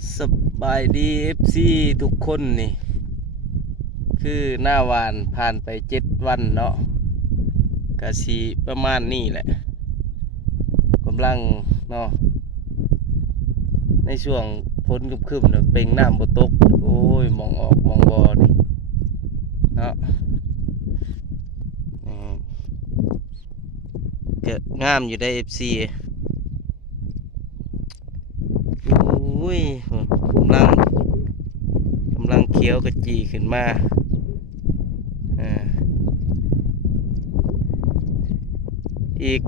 สบายดีFC ทุกคนนี่คือหน้าวานผ่านไป7 วันเนาะกะสีประมาณนี้แหละกำลังเนาะในช่วงฝนครึมๆเนาะเป่งน้ำบ่ตกโอ้ยมองออกมองบอนี่เนาะอืมก็งามอยู่ได้ FC อุ้ยกำลังกำลังเขียวกระจีขึ้นมาอ่าอีก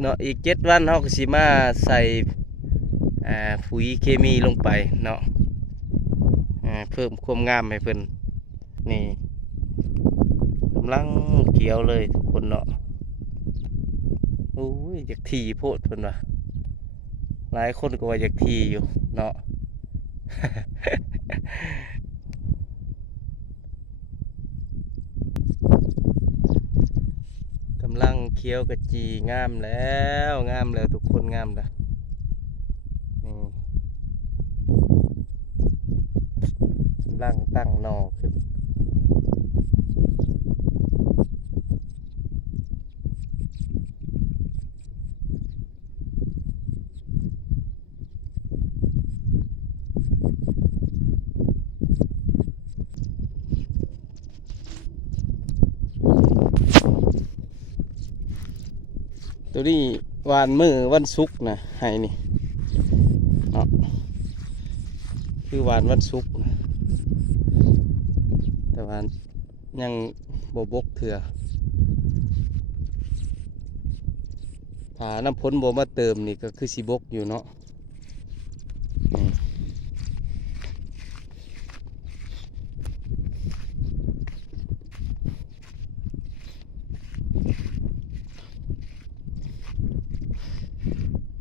เนาะอีก7 วันเขาก็สิมาใส่ปุ๋ยเคมีลงไปเนาะเพิ่มความงามให้เพิ่นนี่กำลังเขียวเลยทุกคนเนาะโอ้ยอยากทีโพดเพิ่นว่ะหลายคนก็ว่าอยากทีอยู่เนาะ กำลังเคี้ยวกระจีงามแล้วงามแล้วทุกคนงามแล้วนี่กำลังตั้งหน่อขึ้นตัวนี้วานมือวันศุกร์นะให้นี่เนาะคือวานวันศุกร์นะแต่วานยังบกเถื่อถ้าน้ำพ้นบ่มาเติมนี่ก็คือสิบกอยู่เนาะ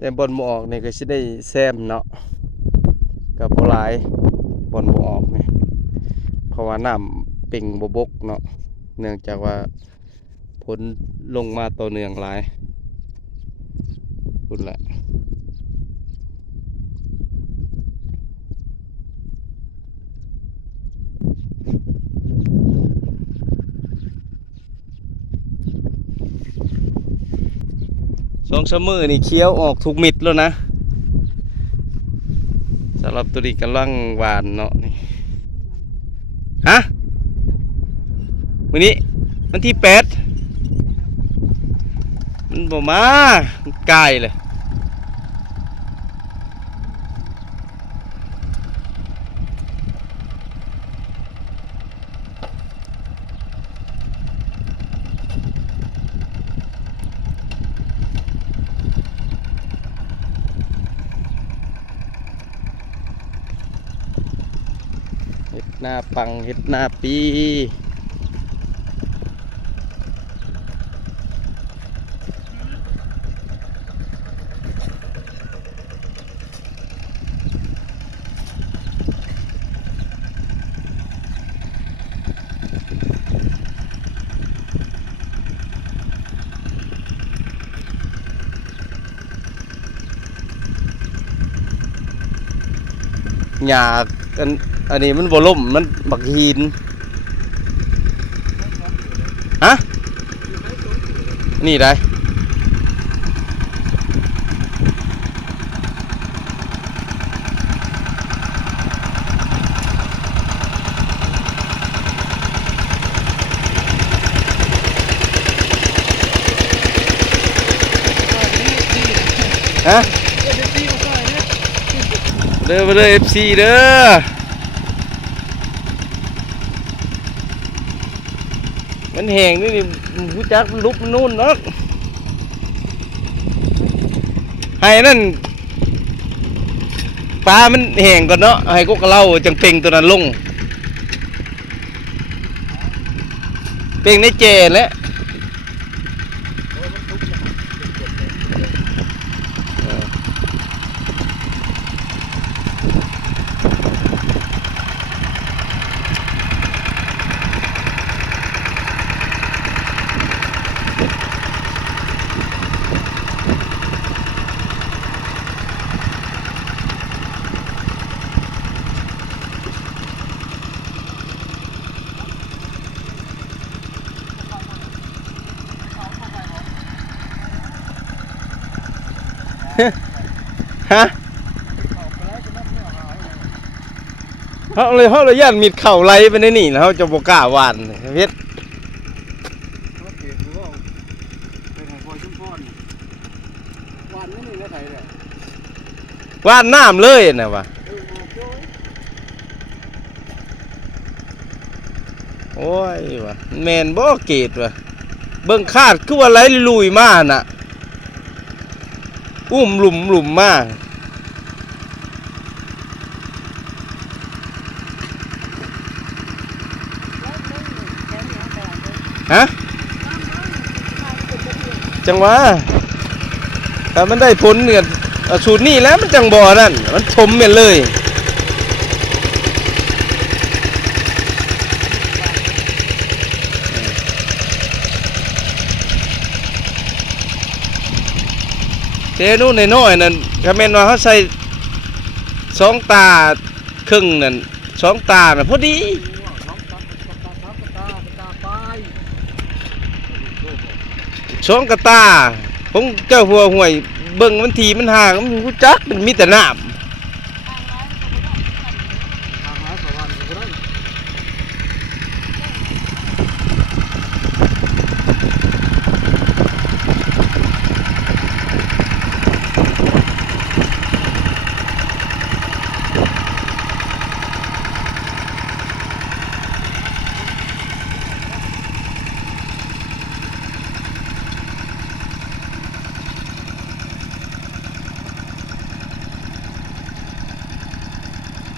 แต่บนบ่ออกนี่ก็สิได้แซมเนาะกับบ่หลายบนบ่ออกนี่เพราะว่าน้ำเป่งบกเนาะเนื่องจากว่าฝนลงมาต่อเนื่องหลายคุณแหละ2 มื้อนี่เคี้ยวออกทุกมิดแล้วนะสำหรับตัวนี้กำลังหวานเนาะนี่ฮะวันนี้วันที่8มันบ่มามันไกลเลยเห็ดหน้าปังเห็ดหน้าปีหญ้าอันนี้มันบ่ล่มมันบักหินฮะนี่ได้ฮะเด้อมาเด้อ FC เด้อมันแห้งนี่ผู้จักมันลุกมันนู่นเนาะให้นั่นปลามันแห้งก่อนเนาะให้กุ๊กเล่าจังเป่งตัวนั้นลงเป่งในเจแล้ว ฮะเขาเลยย่านมีดเข่าไหลไปในนี่นะเขาจะบ่กล้าหวานเพชรหวานน้ำเลยนะวะโอ้ยวะแมนบ่เกตวะเบิ่งคาดคือว่าไหลลุยมาน่ะอุ้มหลุมมาฮะจังหวะถ้ามันได้ผลเนี่ยสูตรนี้แล้วมันจังบ่อนั่นมันถมเหม็นเลยเทนู่นน้อยๆนั่นถ้าแม่นว่าเขาใส่สองตาครึ่งนั่นสองตาน่ะพอดีสองกระตาผมเจ้าหัวห่วยเบิ่งมันทีมันห่างมันรู้จักมันมีแต่น้ำ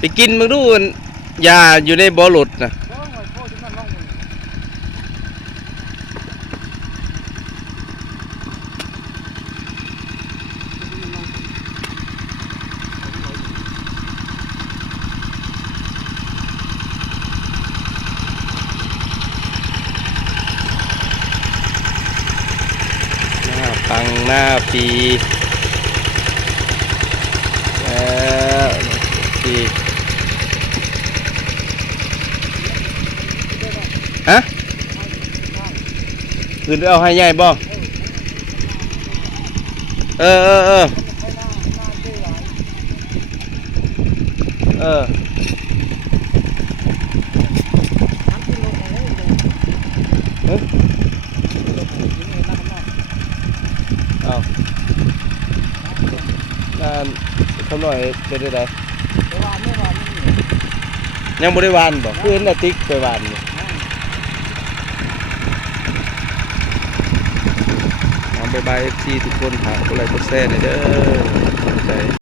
ไปกินมึงดูยาอยู่ในบ่อหลดนะหน้าปังหน้าปีปีฮะคืนเอาให้ใหญ่บ่เออเอาเขาหน่อยเป็นได้ไดยังบ่ได้หวานบ่คือเห็นแต่ติ๊กไปหวานอยู่บ๊ายบาย FC ทุกคนฝากกดไลค์กดแชร์หน่อยเด้อ